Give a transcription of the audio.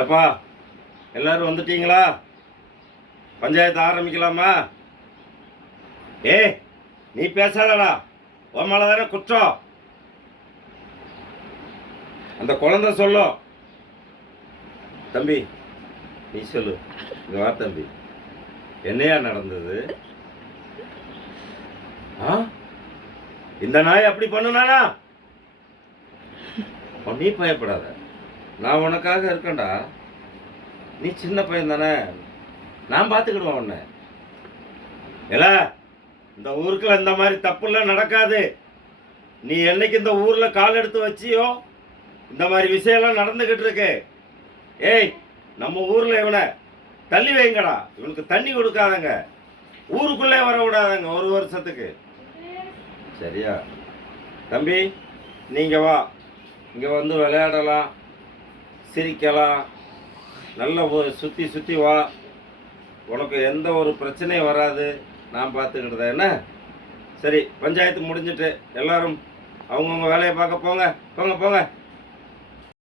ஏப்பா, எல்லாரும் வந்துட்டீங்களா? பஞ்சாயத்து ஆரம்பிக்கலாமா? ஏய், நீ பேசாதடா. உன் மேலே தானே குற்றம். அந்த குழந்தை சொல்லும். தம்பி, நீ சொல்லு. இங்க வா தம்பி, என்னையா நடந்தது? இந்த நாய் அப்படி பண்ணுனானா? நீ பயப்படாத, நான் உனக்காக இருக்கேன்டா. நீ சின்ன பையன் தானே, நான் பார்த்துக்கிடுவேன் உன்னை. இல்ல, இந்த ஊருக்குள்ள இந்த மாதிரி தப்புலாம் நடக்காது. நீ என்னைக்கு இந்த ஊர்ல கால் எடுத்து வச்சியோ இந்த மாதிரி விஷயம்லாம் நடந்துகிட்டு இருக்கு. ஏய், நம்ம ஊர்ல இவனை தள்ளி வைங்கடா. இவனுக்கு தண்ணி கொடுக்காதங்க, ஊருக்குள்ளே வர விடாதங்க ஒரு வருஷத்துக்கு. சரியா தம்பி? நீங்க வா, இங்க வந்து விளையாடலாம், சிரிக்கலாம், நல்ல சுற்றி சுற்றி வா. உனக்கு எந்த ஒரு பிரச்சனையும் வராது, நான் பார்த்துக்கிட்டதா என்ன? சரி, பஞ்சாயத்து முடிஞ்சிட்டு எல்லாரும் அவங்கவுங்க வேலையை பார்க்க போங்க. போங்க போங்க.